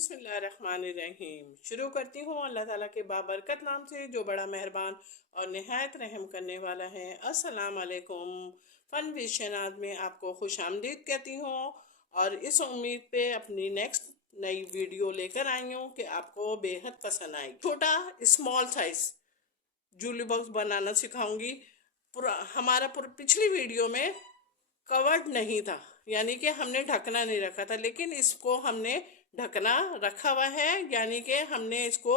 बिस्मिल्लाहिर्रहमानिर्रहीम। शुरू करती हूँ अल्लाह ताला के बाबरकत नाम से जो बड़ा मेहरबान और निहायत रहम करने वाला है। अस्सलाम वालेकुम। फन विद शहनाज में आपको खुश आमदीद कहती हूँ और इस उम्मीद पे अपनी नेक्स्ट नई वीडियो लेकर आई हूँ कि आपको बेहद पसंद आएगी। छोटा स्मॉल साइज जूली बॉक्स बनाना सिखाऊंगी। हमारा पिछली वीडियो में कवर्ड नहीं था, यानी कि हमने ढकना नहीं रखा था, लेकिन इसको हमने ढकना रखा हुआ है, यानी कि हमने इसको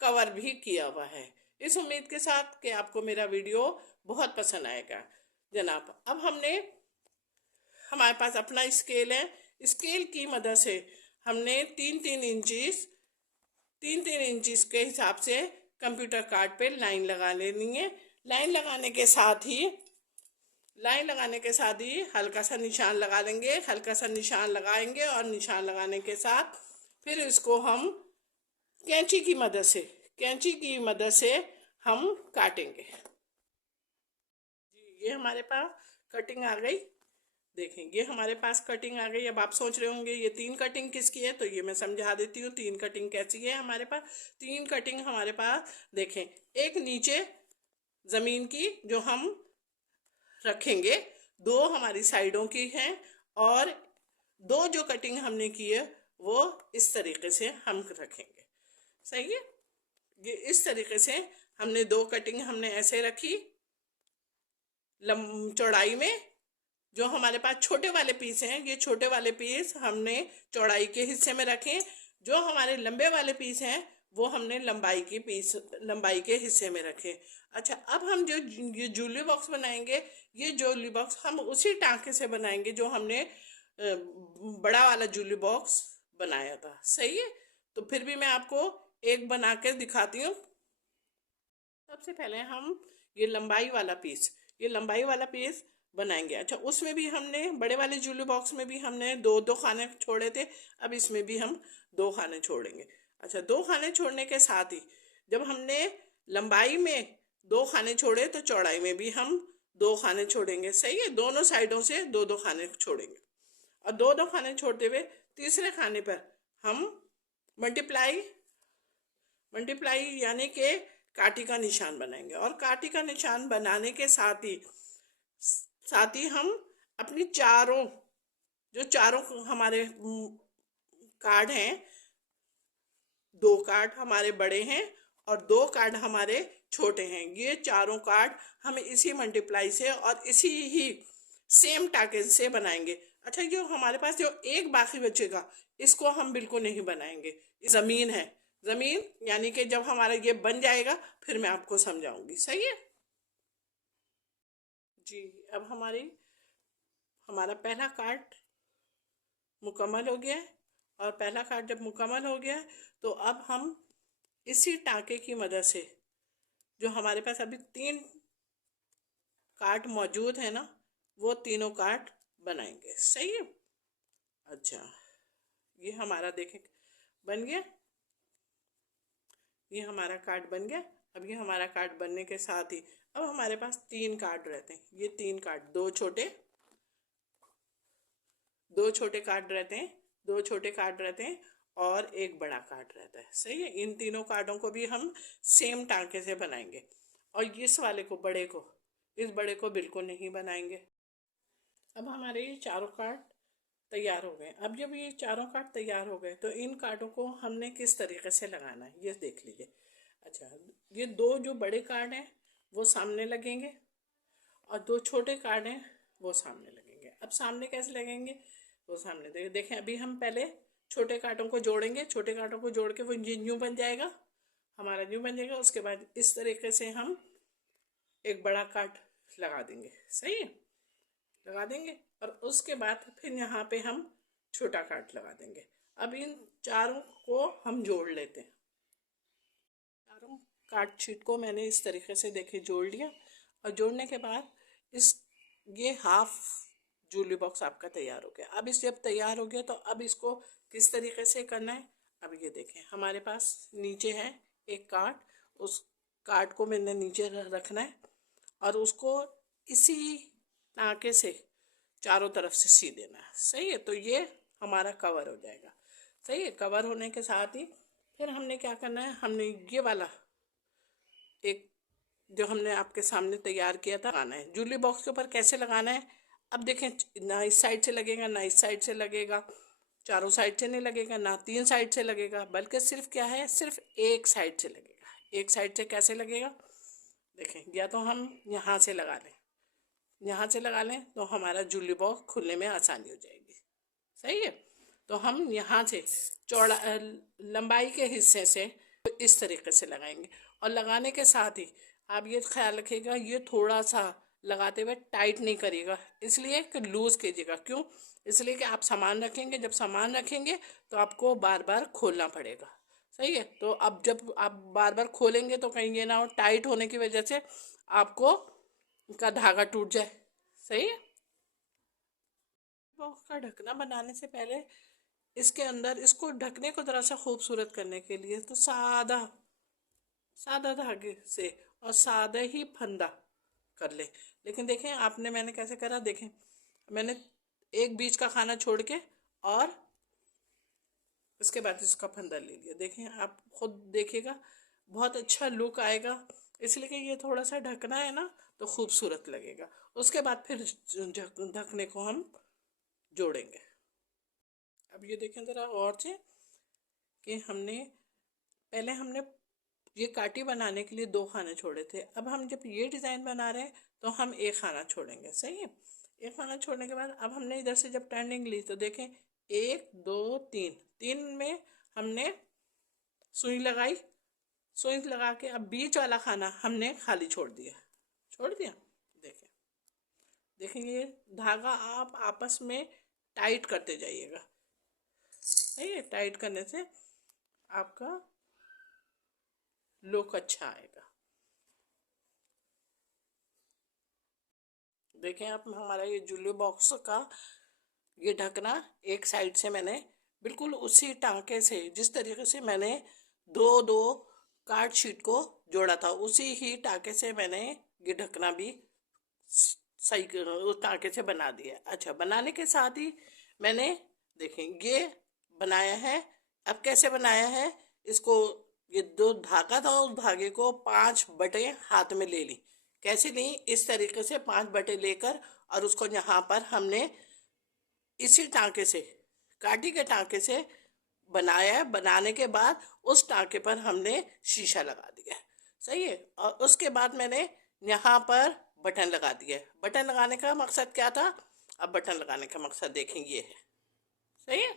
कवर भी किया हुआ है। इस उम्मीद के साथ कि आपको मेरा वीडियो बहुत पसंद आएगा जनाब। अब हमारे पास अपना स्केल है। स्केल की मदद से हमने तीन तीन इंचज के हिसाब से कंप्यूटर कार्ड पे लाइन लगा लेनी है। लाइन लगाने के साथ ही हल्का सा निशान लगा लेंगे। हल्का सा निशान लगाएंगे और निशान लगाने के साथ फिर इसको हम कैंची की मदद से हम काटेंगे। जी, ये हमारे पास कटिंग आ गई। देखें, ये हमारे पास कटिंग आ गई। अब आप सोच रहे होंगे ये तीन कटिंग किसकी है, तो ये मैं समझा देती हूँ। तीन कटिंग कैसी है हमारे पास। तीन कटिंग हमारे पास देखें, एक नीचे ज़मीन की जो हम रखेंगे, दो हमारी साइडों की हैं, और दो जो कटिंग हमने की है वो इस तरीके से हम रखेंगे। सही है। ये इस तरीके से हमने दो कटिंग हमने ऐसे रखी चौड़ाई में। जो हमारे पास छोटे वाले पीस हैं, ये छोटे वाले पीस हमने चौड़ाई के हिस्से में रखे। जो हमारे लंबे वाले पीस हैं वो हमने लंबाई के हिस्से में रखे। अच्छा, अब हम जो ये जूली बॉक्स बनाएंगे, ये जूली बॉक्स हम उसी टांके से बनाएंगे जो हमने बड़ा वाला जूली बॉक्स बनाया था। सही है। तो फिर भी मैं आपको एक बना के दिखाती हूँ। सबसे पहले हम ये लंबाई वाला पीस बनाएंगे। अच्छा, उसमें भी हमने बड़े वाले जूली बॉक्स में भी हमने दो दो खाने छोड़े थे। अब इसमें भी हम दो खाने छोड़ेंगे। अच्छा, दो खाने छोड़ने के साथ ही जब हमने लंबाई में दो खाने छोड़े तो चौड़ाई में भी हम दो खाने छोड़ेंगे। सही है। दोनों साइडों से दो दो खाने छोड़ेंगे और दो दो खाने छोड़ते हुए तीसरे खाने पर हम मल्टीप्लाई यानी कि काटी का निशान बनाएंगे। और काटी का निशान बनाने के साथ ही हम अपनी चारों हमारे कार्ड हैं, दो कार्ड हमारे बड़े हैं और दो कार्ड हमारे छोटे हैं। ये चारों कार्ड हम इसी मल्टीप्लाई से और इसी ही सेम टाके से बनाएंगे। अच्छा, जो हमारे पास जो एक बाकी बचेगा इसको हम बिल्कुल नहीं बनाएंगे। ज़मीन यानी कि जब हमारा ये बन जाएगा फिर मैं आपको समझाऊंगी। सही है जी। अब हमारा पहला कार्ड मुकम्मल हो गया है। और पहला कार्ड जब मुकम्मल हो गया है तो अब हम इसी टाँके की मदद से जो हमारे पास अभी तीन कार्ड मौजूद है ना, वो तीनों कार्ड बनाएंगे। सही है। अच्छा, ये हमारा देखें बन गया। ये हमारा कार्ड बन गया। अब ये हमारा कार्ड बनने के साथ ही अब हमारे पास तीन कार्ड रहते हैं। ये तीन कार्ड दो छोटे कार्ड रहते हैं और एक बड़ा कार्ड रहता है। सही है। इन तीनों कार्डों को भी हम सेम टांके से बनाएंगे और इस बड़े को बिल्कुल नहीं बनाएंगे। अब हमारे ये चारों कार्ड तैयार हो गए। अब जब ये चारों कार्ड तैयार हो गए तो इन कार्डों को हमने किस तरीके से लगाना है ये देख लीजिए। अच्छा, ये दो जो बड़े कार्ड हैं वो सामने लगेंगे और दो छोटे कार्ड हैं वो सामने लगेंगे। अब सामने कैसे लगेंगे वो सामने देखें। अभी हम पहले छोटे कार्डों को जोड़ेंगे। छोटे कार्डों को जोड़ के वो न्यू बन जाएगा, हमारा न्यू बन जाएगा। उसके बाद इस तरीके से हम एक बड़ा कार्ड लगा देंगे। सही है, लगा देंगे और उसके बाद फिर यहाँ पे हम छोटा कार्ड लगा देंगे। अब इन चारों को हम जोड़ लेते हैं। चारों कार्ड शीट को मैंने इस तरीके से देखिए जोड़ लिया और जोड़ने के बाद ये हाफ जूली बॉक्स आपका तैयार हो गया। अब जब तैयार हो गया तो अब इसको किस तरीके से करना है। अब ये देखें, हमारे पास नीचे है एक कार्ड, उस कार्ड को मैंने नीचे रखना है और उसको इसी टाँके से चारों तरफ से सी देना है। सही है। तो ये हमारा कवर हो जाएगा। सही है। कवर होने के साथ ही फिर हमने क्या करना है, हमने ये वाला एक जो हमने आपके सामने तैयार किया था लगाना है। जूली बॉक्स के ऊपर कैसे लगाना है, अब देखें, ना इस साइड से लगेगा ना इस साइड से लगेगा, चारों साइड से नहीं लगेगा, ना तीन साइड से लगेगा, बल्कि सिर्फ क्या है, सिर्फ एक साइड से लगेगा। एक साइड से कैसे लगेगा, देखें, या तो हम यहाँ से लगा लें, यहाँ से लगा लें तो हमारा जूली बॉक्स खुलने में आसानी हो जाएगी। सही है। तो हम यहाँ से चौड़ा लंबाई के हिस्से से इस तरीके से लगाएंगे। और लगाने के साथ ही आप ये ख्याल रखिएगा, ये थोड़ा सा लगाते हुए टाइट नहीं करिएगा, इसलिए कि लूज़ कीजिएगा। क्यों, इसलिए कि आप सामान रखेंगे, जब सामान रखेंगे तो आपको बार बार खोलना पड़ेगा। सही है। तो अब जब आप बार बार खोलेंगे तो कहीं ये ना हो टाइट होने की वजह से आपको का धागा टूट जाए। सही है। बॉक्स का ढकना बनाने से पहले इसके अंदर इसको ढकने को ज़रा सा खूबसूरत करने के लिए तो सादा सादा धागे से और सादा ही फंदा कर ले। लेकिन देखें आपने, मैंने कैसे करा, देखें, मैंने एक बीच का खाना छोड़ के और इसके बाद इसका फंदा ले लिया। देखें, आप खुद देखिएगा, बहुत अच्छा लुक आएगा, इसलिए कि ये थोड़ा सा ढकना है ना तो खूबसूरत लगेगा। उसके बाद फिर ढकने को हम जोड़ेंगे। अब ये देखें ज़रा और से कि पहले हमने ये काटी बनाने के लिए 2 खाने छोड़े थे, अब हम जब ये डिज़ाइन बना रहे हैं तो हम 1 खाना छोड़ेंगे। सही है। 1 खाना छोड़ने के बाद अब हमने इधर से जब टर्निंग ली तो देखें 1 2 3, 3 में हमने सुई लगाई, सुई लगा के अब बीच वाला खाना हमने खाली छोड़ दिया, देखें, देखें, ये धागा आप आपस में टाइट करते जाइएगा। सही है। टाइट करने से आपका लुक अच्छा आएगा। देखें आप, हमारा ये जूली बॉक्स का ये ढकना एक साइड से मैंने बिल्कुल उसी टांके से, जिस तरीके से मैंने दो कार्ड शीट को जोड़ा था, उसी ही टांके से मैंने ये ढकना भी सही उस टांके से बना दिया। अच्छा, बनाने के साथ ही मैंने देखें ये बनाया है। अब कैसे बनाया है इसको, ये 2 धागा था, उस धागे को 5 बटे हाथ में ले ली। कैसे ली, इस तरीके से 5 बटे लेकर और उसको यहाँ पर हमने इसी टांके से, काटी के टांके से बनाया। बनाने के बाद उस टांके पर हमने शीशा लगा दिया। सही है। और उसके बाद मैंने यहाँ पर बटन लगा दिया। बटन लगाने का मकसद क्या था, अब बटन लगाने का मकसद देखें ये है। सही है।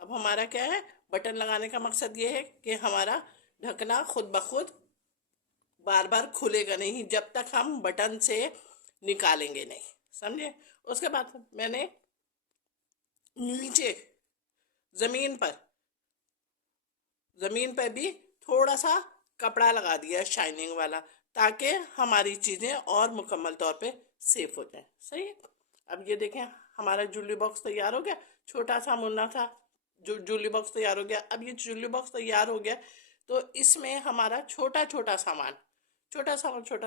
अब हमारा क्या है, बटन लगाने का मकसद ये है कि हमारा ढकना खुद ब खुद बार बार खुलेगा नहीं जब तक हम बटन से निकालेंगे नहीं। समझे। उसके बाद मैंने नीचे ज़मीन पर भी थोड़ा सा कपड़ा लगा दिया शाइनिंग वाला, ताकि हमारी चीज़ें और मुकम्मल तौर पे सेफ हो जाए। सही है। अब ये देखें हमारा जूली बॉक्स तैयार हो गया। छोटा सा मुन्ना था, जूली बॉक्स तैयार हो गया। अब ये जूली बॉक्स तैयार हो गया तो इसमें हमारा छोटा छोटा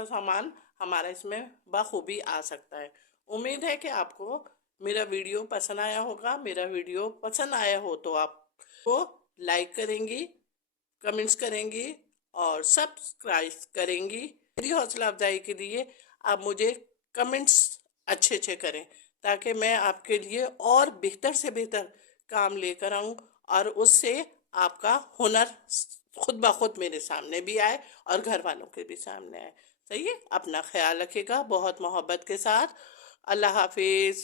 सामान हमारा इसमें बखूबी आ सकता है। उम्मीद है कि आपको मेरा वीडियो पसंद आया होगा। मेरा वीडियो पसंद आया हो तो आप को लाइक करेंगी, कमेंट्स करेंगी और सब्सक्राइब करेंगी। मेरी हौसला अफजाई के लिए आप मुझे कमेंट्स अच्छे करें, ताकि मैं आपके लिए और बेहतर से बेहतर काम लेकर आऊँ और उससे आपका हुनर खुद ब खुद मेरे सामने भी आए और घर वालों के भी सामने आए। सही है। अपना ख्याल रखिएगा बहुत मोहब्बत के साथ। अल्लाह हाफिज़।